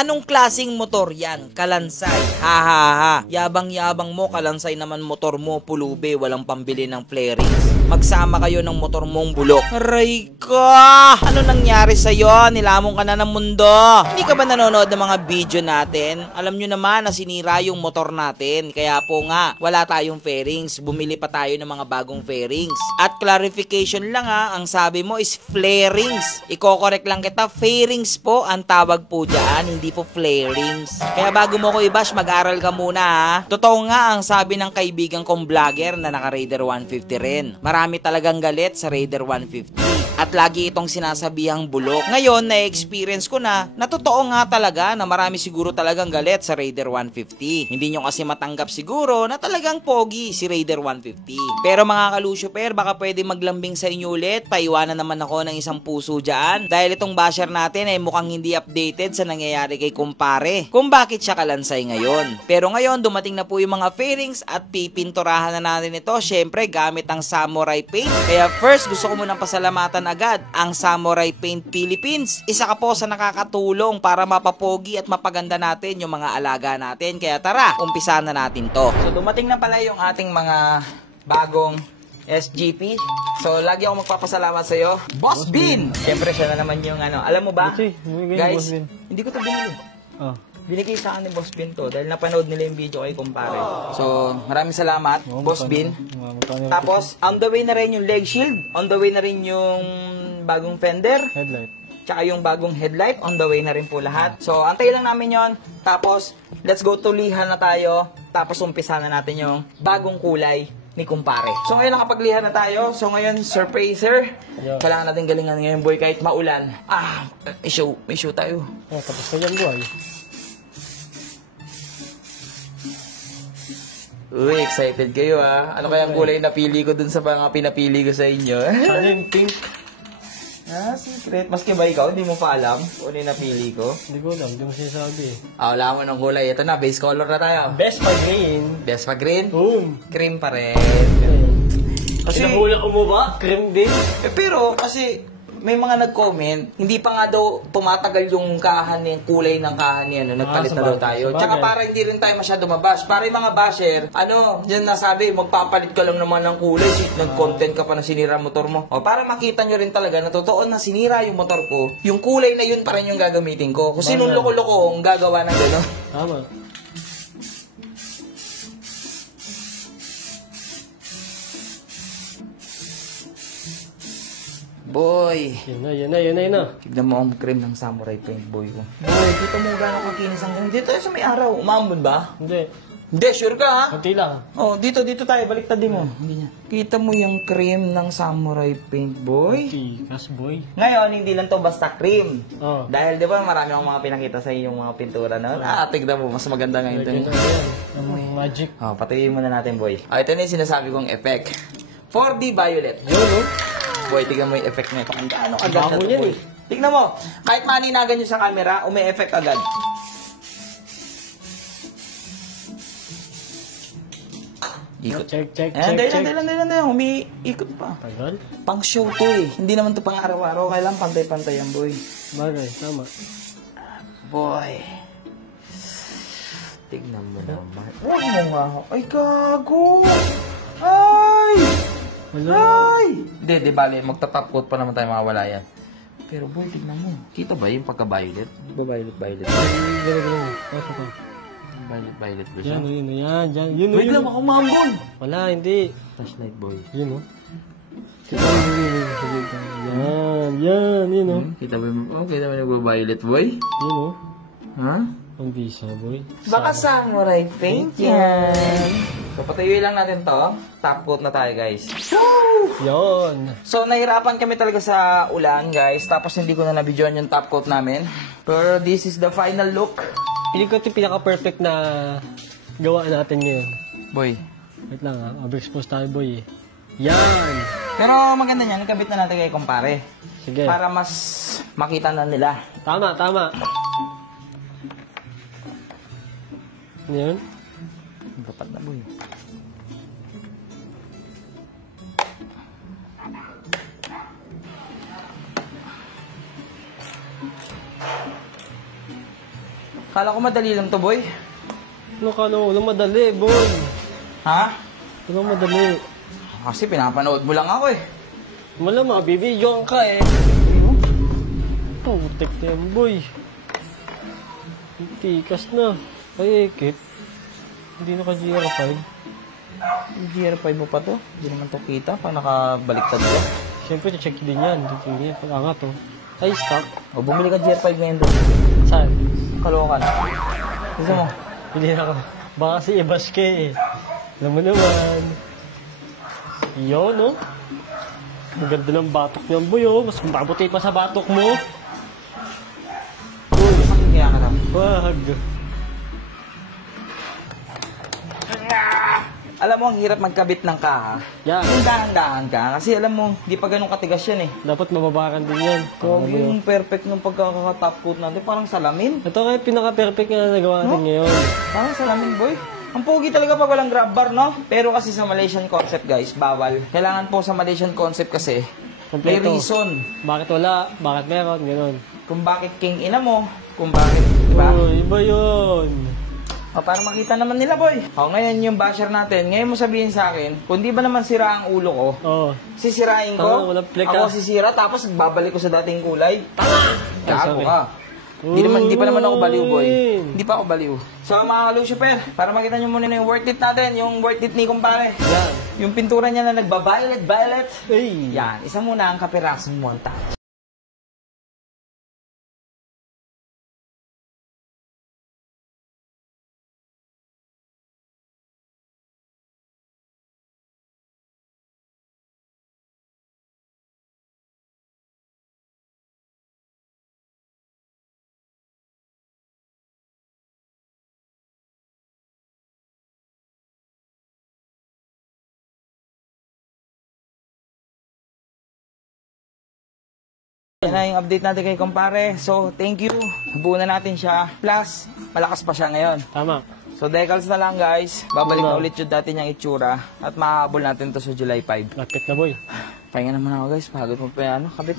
Anong klaseng motor yan? Kalansay. Ha ha ha. Yabang-yabang mo, Kalansay naman motor mo, pulube, walang pambili ng flarings. Magsama kayo ng motor mong bulok. Aray ka! Ano nangyari sa'yo? Nilamong ka na ng mundo. Hindi ka ba nanonood ng mga video natin? Alam nyo naman na sinira yung motor natin. Kaya po nga, wala tayong fairings. Bumili pa tayo ng mga bagong fairings. At clarification lang ha, ang sabi mo is flarings. Iko-correct lang kita, fairings po ang tawag po dyan, hindi po flarings. Kaya bago mo ko i-bash, mag-aral ka muna ha. Totoo nga ang sabi ng kaibigan kong vlogger na naka Raider 150 rin. Marami talagang galit sa Raider 150. At lagi itong sinasabihang bulok. Ngayon, na-experience ko na totoo nga talaga na marami siguro talagang galit sa Raider 150. Hindi nyo kasi matanggap siguro na talagang pogi si Raider 150. Pero mga kalusyoper, baka pwede maglambing sa inyo ulit. Paiwanan naman ako ng isang puso dyan. Dahil itong basher natin ay mukhang hindi updated sa nangyayari kay kumpare. Kung bakit siya Kalansay ngayon. Pero ngayon, dumating na po yung mga fairings at pipinturahan na natin ito. Syempre, gamit ang Samurai Paint. Kaya first, gusto ko munang pasalamatan agad ang Samurai Paint Philippines. Isa ka po sa nakakatulong para mapapogi at mapaganda natin yung mga alaga natin. Kaya tara, umpisa na natin to. So dumating na pala yung ating mga bagong SGP. So lagi ako magpapasalamat sa iyo, Boss Bean. Siyempre siya na naman yung ano. Alam mo ba? Guys, hindi ko to binili. Binigay sa akin ni Boss Bean to dahil napanood nila yung video kay kumpare. So, maraming salamat, Boss Bean. Tapos, on the way na rin yung leg shield, on the way na rin yung bagong fender, Headlight. tsaka yung bagong headlight, on the way na rin po lahat. So, antay lang namin yon. Tapos, let's go to liha na tayo. Tapos, umpisa na natin yung bagong kulay ni kumpare. So, ngayon nakapagliha na tayo. So, ngayon, surpriser. Kailangan natin galingan ngayon, boy, kahit maulan. May show tayo. Tapos ka dyan, boy. Uy, excited kayo ah. Ano kayang kulay na pili ko dun sa mga pinapili ko sa inyo? Sana yung pink. Secret. Maski ba ikaw, hindi mo pa alam kung ano yung napili ko? Hindi ko alam, hindi mo sinasabi. Wala mo ng kulay. Ito na, base color na tayo. Best pa green. Best pa green? Cream pa rin. Kasi nahula ko mo ba? Cream din. Pero kasi may mga nag-comment, hindi pa nga daw tumatagal yung kahan yung kulay ng kahan niya, nagpalit na daw tayo. Tsaka para hindi rin tayo masyado mabash. Para yung mga basher, yan nasabi, magpapalit ka lang naman ng kulay, nag-content ka pa na sinira motor mo. Para makita nyo rin talaga na totoo na sinira yung motor ko, yung kulay na yun pa rin yung gagamitin ko. Kung sinong loko-loko ang gagawa ng gano'n. Tama. Boy. Yun na. Tignan mo ang cream ng Samurai Paint, boy ko. Boy, kita mo gano'ng kakinis ang ganun. Dito tayo sa may araw. Umambon ba? Hindi. Hindi, sure ka ha? Kunti lang. Dito tayo. Baliktad din mo. Kita mo yung cream ng Samurai Paint, boy. Tikas, boy. Ngayon, hindi lang to basta cream. Dahil, di ba, marami akong mga pinakita sa iyo yung mga pintura na. Tignan mo, mas maganda ngayon to. Magic. Patayin muna natin, boy. Ito na yung sinasabi kong effect. 4D Violet. Boy, tignan mo yung effect niya. Ano agad na to, boy. Tignan mo. Kahit maninagan nyo sa camera, umi-effect agad. Ikot. Check. Dahil umi-ikot pa. Tagal? Pang show to eh. Hindi naman to pang araw-araw. Kailangan pantay-pantay yan, boy. Bagay, tama. Boy. Tignan mo naman. Huwag mo nga ako. Ay, gago. Ay! Hindi, di bali, magta-top coat pa naman tayo makawala yan. Pero boy, tignan mo. Kita ba yung pagka-violet? Di ba violet? Ganun. Violet ba siya? Yan. Wait lang, ako mambon. Wala, hindi. Flashlight boy. Yun Yan. Kita ba yung violet boy? Yun Ha? Ang bisa, boy. Baka Samurai Paint yan. So, patayuin lang natin to. Top coat na tayo, guys. Yon. So, nahirapan kami talaga sa ulan, guys. Tapos, hindi ko na nabidyoan yung top coat namin. Pero, this is the final look. Hindi ko ito pinaka-perfect na gawa natin ngayon. Boy. Wait lang ha. Overexpose tayo, boy. Yan. Pero, maganda niyan. Ikabit na natin kay kumpare. Sige. Para mas makita na nila. Tama. Ano yun? Dapat na, boy. Kala ko madali lang to, boy. Ano ka no? Walang madali, boy. Ha? Walang madali. Kasi pinapanood mo lang ako eh. Malamang, bibidyoan ka eh. Putik na yan, boy. Tikas na. Ay, ekip. Hindi na ka-GR5. GR5 mo pa to? Hindi naman to kita pa nakabaliktad ka. Siyempre, check din yan. Hindi yan. Pag-angat, oh. Ay, stop. O, bumili ka GR5 ngayon doon. Saan? Kalokan. Gusto mo? Hindi na ako. Baka si Ibaske eh. Alam mo naman. Yun, no? Ang ganda ng batok niyan, boy, oh. Mas mabuti pa sa batok mo. Uy, Kaya ka lang. wag. Alam mo, ang hirap magkabit ng kaha. Yan. Yung dahan-dahan ka. Kasi alam mo, di pa ganun katigas yan eh. Dapat mababakan din yan. Kung yung perfect nung pagkaka-top coat natin, parang salamin. Ito kaya pinaka-perfect na nagawa natin ngayon. Parang salamin, boy. Ang pogi talaga pag walang grab bar, no? Pero kasi sa Malaysian concept, guys, bawal. Kailangan po sa Malaysian concept kasi, may Kompleto. reason. Bakit wala? Bakit meron? Ganon. Kung bakit king ina mo, kung bakit, di ba? Uy, iba yun. O, para makita naman nila, boy. O, ngayon yung basher natin. Ngayon mo sabihin sa akin, kung di ba naman sira ang ulo ko, Oh. sisirain ko, Oo, walang plek ako ka. sisira, tapos babalik ko sa dating kulay. Tama! Gago sorry. ka. Hindi pa naman ako baliw, boy. Uy. Hindi pa ako baliw. So, mga kalusyper, para makita nyo muna na yung worth it natin, yung worth it ni kumpare. Yan. Yung pintura niya na nagba-violet. Ay. Yan, isa muna ang kapirasong montage. Yan na yung update natin kay kumpare. So, thank you. Buo na natin siya. Plus, malakas pa siya ngayon. Tama. So, decals na lang guys. Babalik na ulit yung dati niyang itsura. At makahabol natin to sa July 5. Lapit na, boy. Pahinga naman ako guys. Pagod mo pa yan. Kabit.